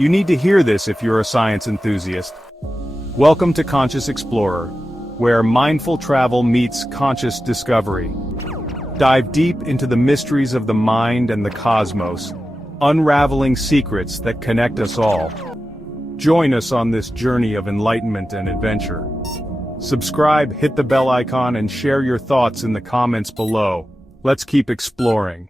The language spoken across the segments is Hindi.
You need to hear this if you're a science enthusiast. Welcome to Conscious Explorer, where mindful travel meets conscious discovery. Dive deep into the mysteries of the mind and the cosmos, unraveling secrets that connect us all. Join us on this journey of enlightenment and adventure. Subscribe, hit the bell icon, and share your thoughts in the comments below. Let's keep exploring.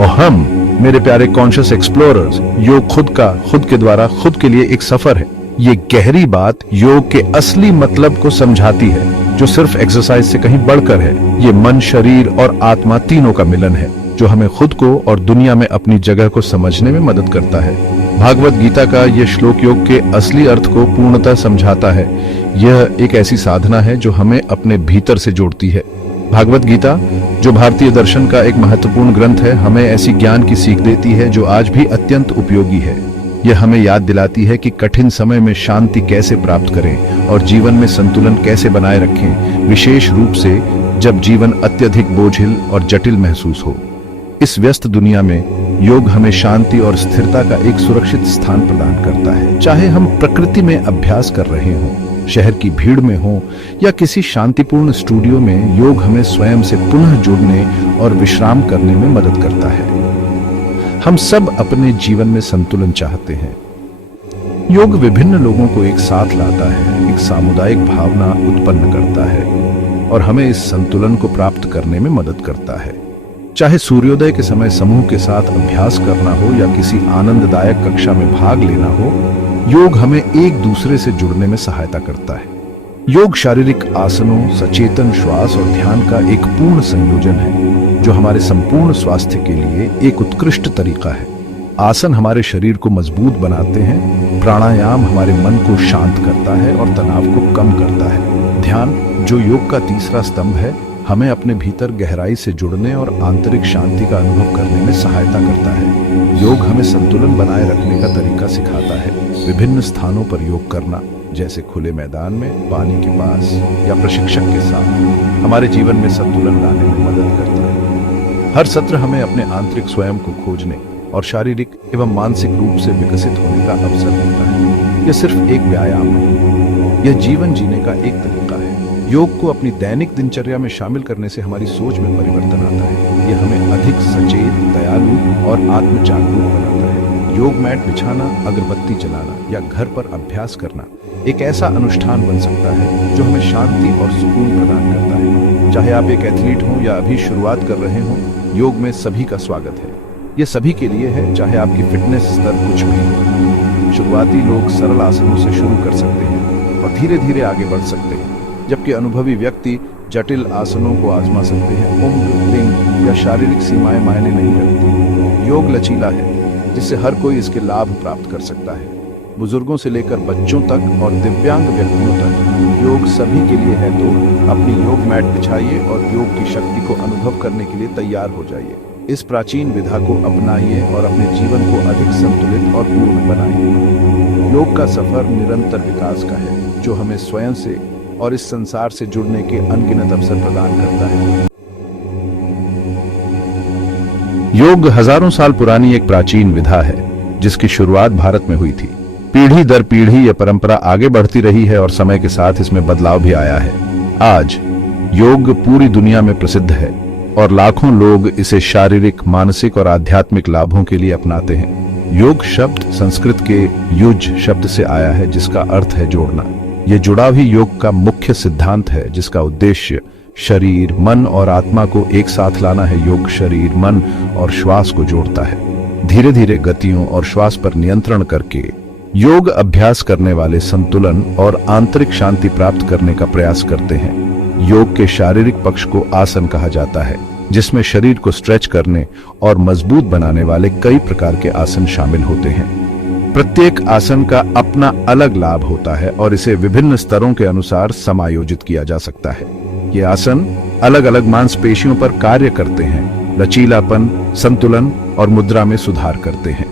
और हम मेरे प्यारे कॉन्शियस एक्सप्लोरर्स, योग खुद के द्वारा खुद के लिए एक सफर है। ये गहरी बात योग के असली मतलब को समझाती है, जो सिर्फ एक्सरसाइज से कहीं बढ़कर है। ये मन, शरीर और आत्मा तीनों का मिलन है, जो हमें खुद को और दुनिया में अपनी जगह को समझने में मदद करता है। भागवत गीता का यह श्लोक योग के असली अर्थ को पूर्णतः समझाता है। यह एक ऐसी साधना है जो हमें अपने भीतर से जोड़ती है। भागवत गीता, जो भारतीय दर्शन का एक महत्वपूर्ण ग्रंथ है, हमें ऐसी ज्ञान की सीख देती है जो आज भी अत्यंत उपयोगी है। यह हमें याद दिलाती है कि कठिन समय में शांति कैसे प्राप्त करें और जीवन में संतुलन कैसे बनाए रखें, विशेष रूप से जब जीवन अत्यधिक बोझिल और जटिल महसूस हो। इस व्यस्त दुनिया में योग हमें शांति और स्थिरता का एक सुरक्षित स्थान प्रदान करता है। चाहे हम प्रकृति में अभ्यास कर रहे हों, शहर की भीड़ में हो या किसी शांतिपूर्ण स्टूडियो में, योग हमें स्वयं से पुनः जुड़ने और विश्राम करने में मदद करता है। हम सब अपने जीवन में संतुलन चाहते हैं। योग विभिन्न लोगों को एक साथ लाता है, एक सामुदायिक भावना उत्पन्न करता है और हमें इस संतुलन को प्राप्त करने में मदद करता है। चाहे सूर्योदय के समय समूह के साथ अभ्यास करना हो या किसी आनंददायक कक्षा में भाग लेना हो, योग हमें एक दूसरे से जुड़ने में सहायता करता है। योग शारीरिक आसनों, सचेतन श्वास और ध्यान का एक पूर्ण संयोजन है, जो हमारे संपूर्ण स्वास्थ्य के लिए एक उत्कृष्ट तरीका है। आसन हमारे शरीर को मजबूत बनाते हैं, प्राणायाम हमारे मन को शांत करता है और तनाव को कम करता है। ध्यान, जो योग का तीसरा स्तंभ है, हमें अपने भीतर गहराई से जुड़ने और आंतरिक शांति का अनुभव करने में सहायता करता है। योग हमें संतुलन बनाए रखने का तरीका सिखाता है। विभिन्न स्थानों पर योग करना, जैसे खुले मैदान में, पानी के पास या प्रशिक्षक के साथ, हमारे जीवन में संतुलन लाने में मदद करता है। हर सत्र हमें अपने आंतरिक स्वयं को खोजने और शारीरिक एवं मानसिक रूप से विकसित होने का अवसर देता है। यह सिर्फ एक व्यायाम नहीं, यह जीवन जीने का एक तरीका है। योग को अपनी दैनिक दिनचर्या में शामिल करने से हमारी सोच में परिवर्तन आता है। यह हमें अधिक सचेत, दयालु और आत्मजागरूक बनाता है। योग मैट बिछाना, अगरबत्ती जलाना या घर पर अभ्यास करना एक ऐसा अनुष्ठान बन सकता है जो हमें शांति और सुकून प्रदान करता है। चाहे आप एक एथलीट हों या अभी शुरुआत कर रहे हों, योग में सभी का स्वागत है। यह सभी के लिए है, चाहे आपकी फिटनेस स्तर कुछ भी हो। शुरुआती लोग सरल आसनों से शुरू कर सकते हैं और धीरे धीरे आगे बढ़ सकते हैं, जबकि अनुभवी व्यक्ति जटिल आसनों को आजमा सकते हैं। उम्र, लिंग या शारीरिक सीमाएं मायने नहीं रखती। योग लचीला है, जिससे हर कोई इसके लाभ प्राप्त कर सकता है। बुजुर्गों से लेकर बच्चों तक और दिव्यांग व्यक्तियों तक योग सभी के लिए है। तो अपनी योग मैट बिछाइए और योग की शक्ति को अनुभव करने के लिए तैयार हो जाइए। इस प्राचीन विधा को अपनाइए और अपने जीवन को अधिक संतुलित और पूर्ण बनाइए। योग का सफर निरंतर विकास का है, जो हमें स्वयं से और इस संसार से जुड़ने के अनगिनत अवसर प्रदान करता है। योग हजारों साल पुरानी एक प्राचीन विधा है, जिसकी शुरुआत भारत में हुई थी। पीढ़ी दर पीढ़ी यह परंपरा आगे बढ़ती रही है और समय के साथ इसमें बदलाव भी आया है। आज योग पूरी दुनिया में प्रसिद्ध है और लाखों लोग इसे शारीरिक, मानसिक और आध्यात्मिक लाभों के लिए अपनाते हैं। योग शब्द संस्कृत के युज शब्द से आया है, जिसका अर्थ है जोड़ना। यह जुड़ाव ही योग का मुख्य सिद्धांत है, जिसका उद्देश्य शरीर, मन और आत्मा को एक साथ लाना है। योग शरीर, मन और श्वास को जोड़ता है। धीरे धीरे गतियों और श्वास पर नियंत्रण करके योग अभ्यास करने वाले संतुलन और आंतरिक शांति प्राप्त करने का प्रयास करते हैं। योग के शारीरिक पक्ष को आसन कहा जाता है, जिसमें शरीर को स्ट्रेच करने और मजबूत बनाने वाले कई प्रकार के आसन शामिल होते हैं। प्रत्येक आसन का अपना अलग लाभ होता है और इसे विभिन्न स्तरों के अनुसार समायोजित किया जा सकता है। ये आसन अलग अलग मांसपेशियों पर कार्य करते हैं, लचीलापन, संतुलन और मुद्रा में सुधार करते हैं।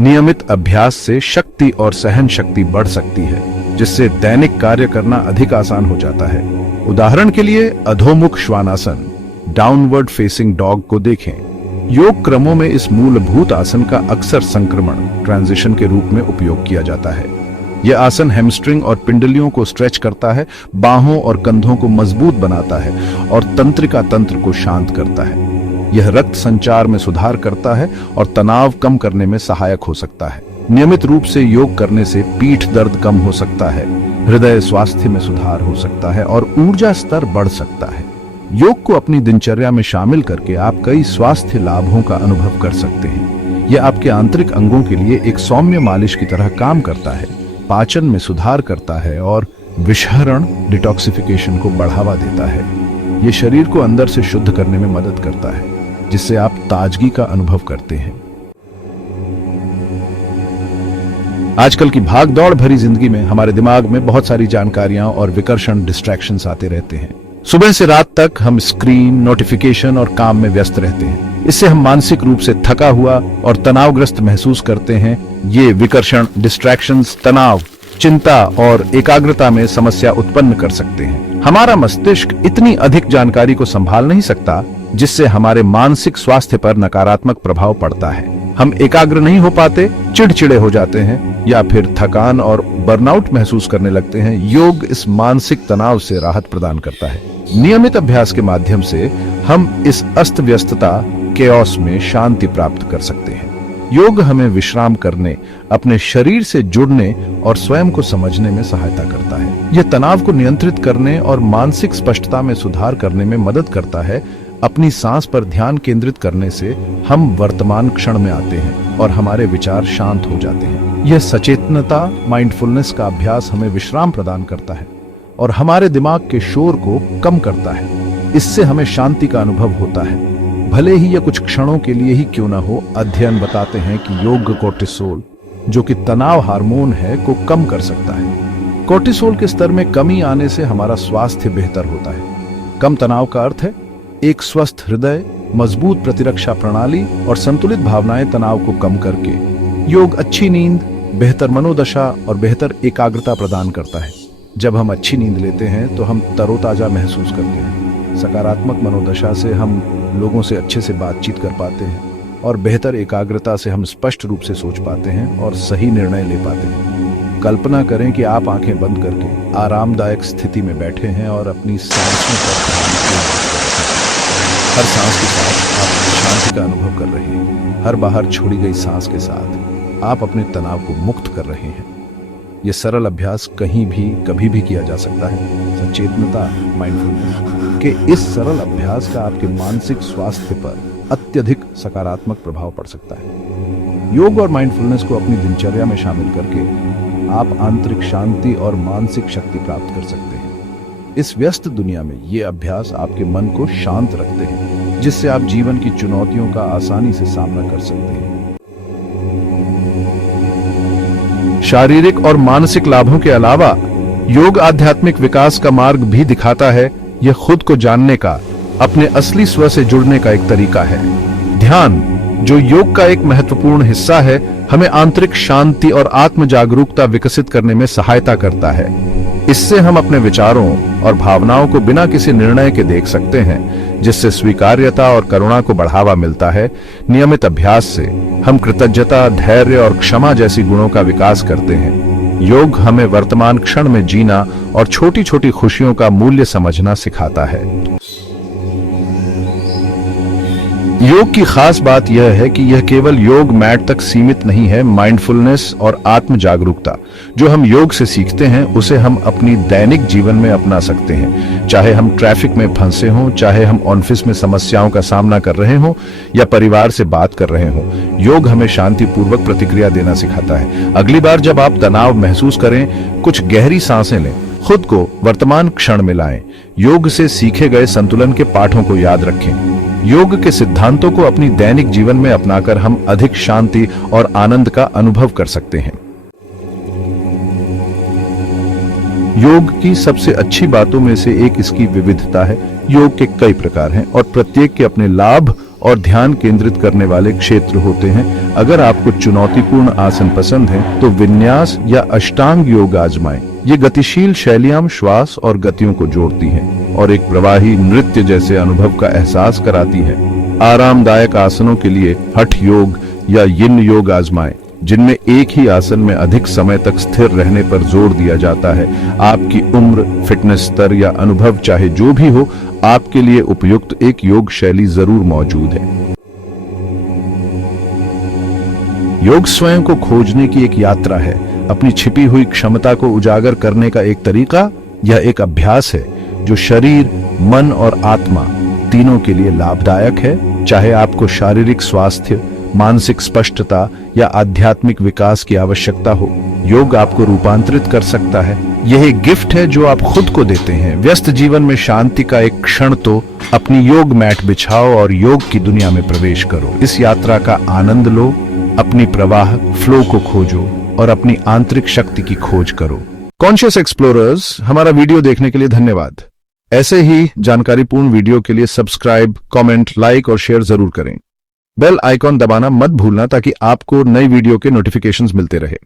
नियमित अभ्यास से शक्ति और सहन शक्ति बढ़ सकती है, जिससे दैनिक कार्य करना अधिक आसान हो जाता है। उदाहरण के लिए अधोमुख श्वानासन, डाउनवर्ड फेसिंग डॉग को देखें। योग क्रमों में इस मूलभूत आसन का अक्सर संक्रमण ट्रांजिशन के रूप में उपयोग किया जाता है। यह आसन हैमस्ट्रिंग और पिंडलियों को स्ट्रेच करता है, बाहों और कंधों को मजबूत बनाता है और तंत्रिका तंत्र को शांत करता है। यह रक्त संचार में सुधार करता है और तनाव कम करने में सहायक हो सकता है। नियमित रूप से योग करने से पीठ दर्द कम हो सकता है, हृदय स्वास्थ्य में सुधार हो सकता है और ऊर्जा स्तर बढ़ सकता है। योग को अपनी दिनचर्या में शामिल करके आप कई स्वास्थ्य लाभों का अनुभव कर सकते हैं। यह आपके आंतरिक अंगों के लिए एक सौम्य मालिश की तरह काम करता है, पाचन में सुधार करता है और विषहरण डिटॉक्सिफिकेशन को बढ़ावा देता है। यह शरीर को अंदर से शुद्ध करने में मदद करता है, जिससे आप ताजगी का अनुभव करते हैं। आजकल की भाग-दौड़ भरी जिंदगी में हमारे दिमाग में बहुत सारी जानकारियां और विकर्षण डिस्ट्रैक्शंस आते रहते हैं। सुबह से रात तक हम स्क्रीन, नोटिफिकेशन और काम में व्यस्त रहते हैं। इससे हम मानसिक रूप से थका हुआ और तनावग्रस्त महसूस करते हैं। ये विकर्षण डिस्ट्रैक्शंस तनाव, चिंता और एकाग्रता में समस्या उत्पन्न कर सकते हैं। हमारा मस्तिष्क इतनी अधिक जानकारी को संभाल नहीं सकता, जिससे हमारे मानसिक स्वास्थ्य पर नकारात्मक प्रभाव पड़ता है। हम एकाग्र नहीं हो पाते, चिड़चिड़े हो जाते हैं या फिर थकान और बर्नआउट महसूस करने लगते हैं। योग इस मानसिक तनाव से राहत प्रदान करता है। नियमित अभ्यास के माध्यम से हम इस अस्त व्यस्तता केओस में शांति प्राप्त कर सकते हैं। योग हमें विश्राम करने, अपने शरीर से जुड़ने और स्वयं को समझने में सहायता करता है। यह तनाव को नियंत्रित करने और मानसिक स्पष्टता में सुधार करने में मदद करता है। अपनी सांस पर ध्यान केंद्रित करने से हम वर्तमान क्षण में आते हैं और हमारे विचार शांत हो जाते हैं। यह सचेतनता, माइंडफुलनेस का अभ्यास हमें विश्राम प्रदान करता है और हमारे दिमाग के शोर को कम करता है। इससे हमें शांति का अनुभव होता है, भले ही यह कुछ क्षणों के लिए ही क्यों ना हो। अध्ययन बताते हैं कि योग कोर्टिसोल, जो कि तनाव हार्मोन है, को कम कर सकता है। कोर्टिसोल के स्तर में कमी आने से हमारा स्वास्थ्य बेहतर होता है। कम तनाव का अर्थ है एक स्वस्थ हृदय, मजबूत प्रतिरक्षा प्रणाली और संतुलित भावनाएं तनाव को कम करके। योग अच्छी नींद, बेहतर मनोदशा और बेहतर एकाग्रता प्रदान करता है। जब हम अच्छी नींद लेते हैं तो हम तरोताजा महसूस करते हैं। सकारात्मक मनोदशा से हम लोगों से अच्छे से बातचीत कर पाते हैं और बेहतर एकाग्रता से हम स्पष्ट रूप से सोच पाते हैं और सही निर्णय ले पाते हैं। कल्पना करें कि आप आंखें बंद करके आरामदायक स्थिति में बैठे हैं और अपनी सांसों पर ध्यान केंद्रित करते हैं। हर सांस के साथ आप शांति का अनुभव कर रहे हैं। हर बाहर छोड़ी गई सांस के साथ आप अपने तनाव को मुक्त कर रहे हैं। यह सरल अभ्यास कहीं भी कभी भी किया जा सकता है। सचेतनता, माइंडफुलनेस के इस सरल अभ्यास का आपके मानसिक स्वास्थ्य पर अत्यधिक सकारात्मक प्रभाव पड़ सकता है। योग और माइंडफुलनेस को अपनी दिनचर्या में शामिल करके आप आंतरिक शांति और मानसिक शक्ति प्राप्त कर सकते हैं। इस व्यस्त दुनिया में ये अभ्यास आपके मन को शांत रखते हैं, जिससे आप जीवन की चुनौतियों का आसानी से सामना कर सकते हैं। शारीरिक और मानसिक लाभों के अलावा योग आध्यात्मिक विकास का मार्ग भी दिखाता है। यह खुद को जानने का, अपने असली स्व से जुड़ने का एक तरीका है। ध्यान, जो योग का एक महत्वपूर्ण हिस्सा है, हमें आंतरिक शांति और आत्म जागरूकता विकसित करने में सहायता करता है। इससे हम अपने विचारों और भावनाओं को बिना किसी निर्णय के देख सकते हैं, जिससे स्वीकार्यता और करुणा को बढ़ावा मिलता है। नियमित अभ्यास से हम कृतज्ञता, धैर्य और क्षमा जैसी गुणों का विकास करते हैं। योग हमें वर्तमान क्षण में जीना और छोटी छोटी खुशियों का मूल्य समझना सिखाता है। योग की खास बात यह है कि यह केवल योग मैट तक सीमित नहीं है। माइंडफुलनेस और आत्म जागरूकता जो हम योग से सीखते हैं, उसे हम अपनी दैनिक जीवन में अपना सकते हैं। चाहे हम ट्रैफिक में फंसे हों, चाहे हम ऑफिस में समस्याओं का सामना कर रहे हों या परिवार से बात कर रहे हों, योग हमें शांतिपूर्वक प्रतिक्रिया देना सिखाता है। अगली बार जब आप तनाव महसूस करें, कुछ गहरी सांसें लें, खुद को वर्तमान क्षण में लाएं। योग से सीखे गए संतुलन के पाठों को याद रखें। योग के सिद्धांतों को अपनी दैनिक जीवन में अपनाकर हम अधिक शांति और आनंद का अनुभव कर सकते हैं। योग की सबसे अच्छी बातों में से एक इसकी विविधता है। योग के कई प्रकार हैं और प्रत्येक के अपने लाभ और ध्यान केंद्रित करने वाले क्षेत्र होते हैं। अगर आपको चुनौतीपूर्ण आसन पसंद हैं, तो विन्यास या अष्टांग योग आजमाएं। ये गतिशील शैलियां श्वास और गतियों को जोड़ती हैं और एक प्रवाही नृत्य जैसे अनुभव का एहसास कराती है। आरामदायक आसनों के लिए हठ योग या यिन योग आजमाएं, जिनमें एक ही आसन में अधिक समय तक स्थिर रहने पर जोर दिया जाता है। आपकी उम्र, फिटनेस स्तर या अनुभव चाहे जो भी हो, आपके लिए उपयुक्त एक योग शैली जरूर मौजूद है। योग स्वयं को खोजने की एक यात्रा है, अपनी छिपी हुई क्षमता को उजागर करने का एक तरीका। यह एक अभ्यास है जो शरीर, मन और आत्मा तीनों के लिए लाभदायक है। चाहे आपको शारीरिक स्वास्थ्य, मानसिक स्पष्टता या आध्यात्मिक विकास की आवश्यकता हो, योग आपको रूपांतरित कर सकता है। यह एक गिफ्ट है जो आप खुद को देते हैं। व्यस्त जीवन में शांति का एक क्षण तो अपनी योग मैट बिछाओ और योग की दुनिया में प्रवेश करो। इस यात्रा का आनंद लो, अपनी प्रवाह फ्लो को खोजो और अपनी आंतरिक शक्ति की खोज करो। कॉन्शियस एक्सप्लोरर्स, हमारा वीडियो देखने के लिए धन्यवाद। ऐसे ही जानकारीपूर्ण वीडियो के लिए सब्सक्राइब, कमेंट, लाइक और शेयर जरूर करें। बेल आइकॉन दबाना मत भूलना ताकि आपको नई वीडियो के नोटिफिकेशंस मिलते रहे।